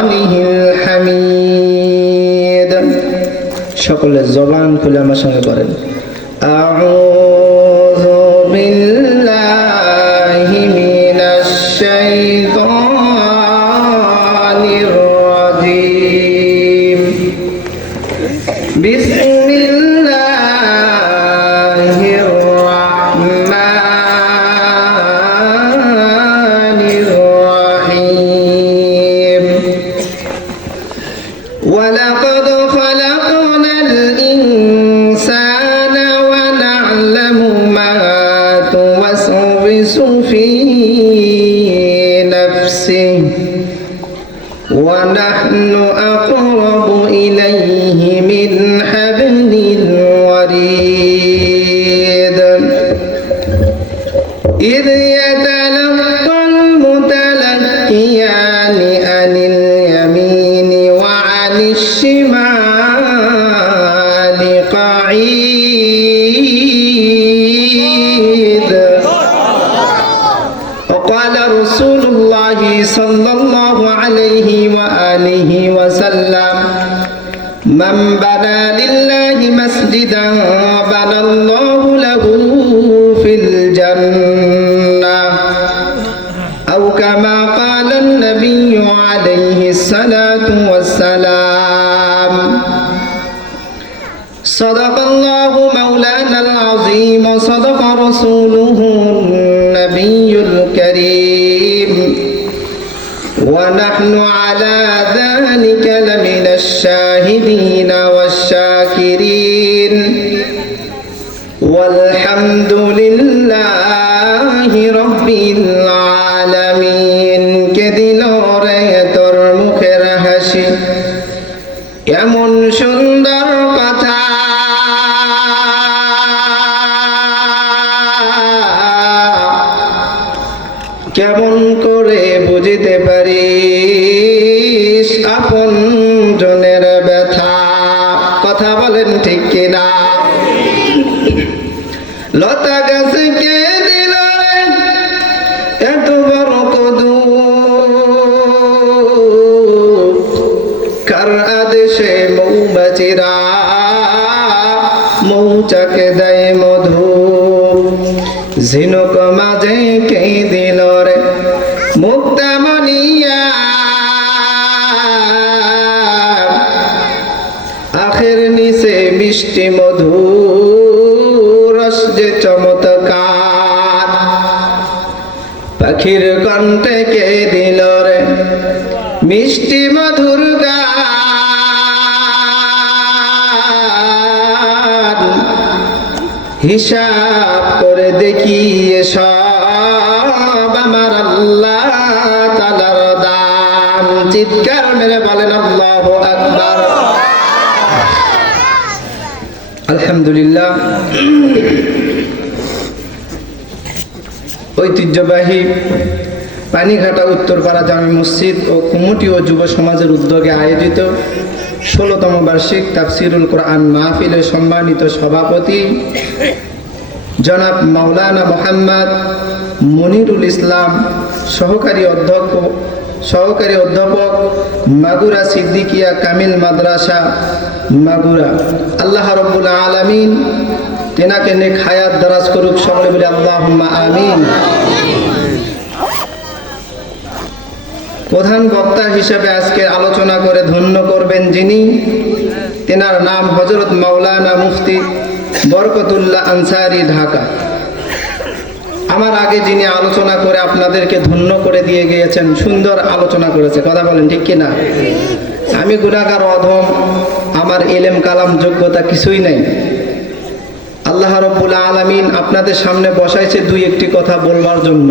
সুলতানিহিল হামিদ। সকলে জবান খুলে আমার সঙ্গে পড়েন, আউযু বিল্লাহি মিনাশ শাইতানির রাজীম। বিসমিল্লাহির রাহমানির রাহিম। ওয়ালাকাদ খালাকনাল ইনসানা ওয়া না'লামু মা তুওয়াসওয়িসু ফি নাফসিহি ওয়া নাহনু আक़রাবু ইলাইহি মিন হাবলিল ওয়ারিদ। إذ يتلقى المتلقيان عن اليمين وعن الشمال قعيد. وقال رسول الله صلى الله عليه وآله وسلم من بنى لله مسجدا بنى الله له في الجنة أو كما قال النبي عليه الصلاة والسلام. صدق الله مولانا العظيم وصدق رسوله النبي الكريم ونحن على ذلك لمن الشاهدين والشاكرين والحمد لله رب العالمين. কে দিল রে তোর মুখের হাসি, এমন সুন্দর কথা কেমন করে বুঝিতে পারিস আপন জনের ব্যথা? কথা বলেন ঠিক কিনা? লতা গাছকে দিল এত বড় কদু, কার আদেশে মৌমাছিরা মৌচাকে দেয় মধু। ঝিনুক মাঝে কে দিল রে মুক্তামনিয়া, আখের নিচে মিষ্টি মধু রস যে চমৎকার। পাখির কণ্ঠে কে দিল রে মিষ্টি মধুর গান। হিসাব করে দেখি সব আমার আল্লাহ তাআলার দান। চিৎকার মেরে বলেন আল্লাহু আকবার। আলহামদুলিল্লাহ। ঐতিহ্যবাহী পানিঘাটা উত্তরপাড়া জামে মসজিদ ও কুমুটি ও যুব সমাজের উদ্যোগে আয়োজিত 16তম বার্ষিক তাফসিরুল কোরআন মাহফিলের সম্মানিত সভাপতি জনাব মাওলানা মোহাম্মদ মনিরুল ইসলাম, সহকারী অধ্যাপক মাগুরা সিদ্দিকিয়া কামিল মাদ্রাসা মাগুরা। আল্লাহ রাব্বুল আলামিন তেনাকে নেক হায়াত দারাজ করুক, সকলে বলে আল্লাহুম্মা আমিন। প্রধান বক্তা হিসেবে আজকে আলোচনা করে ধন্য করবেন যিনি, তেনার নাম হযরত মাওলানা মুফতি বরকতুল্লাহ আনসারী, ঢাকা। আমার আগে যিনি আলোচনা করে আপনাদেরকে ধন্য করে দিয়ে গিয়েছেন, সুন্দর আলোচনা করেছে, কথা বলেন ঠিক কিনা? আমি গুনাহগার অধম, আমার ইলম কালাম যোগ্যতা কিছুই নাই। আল্লাহ রাব্বুল আলামিন আপনাদের সামনে বসাইছে দুই একটি কথা বলবার জন্য।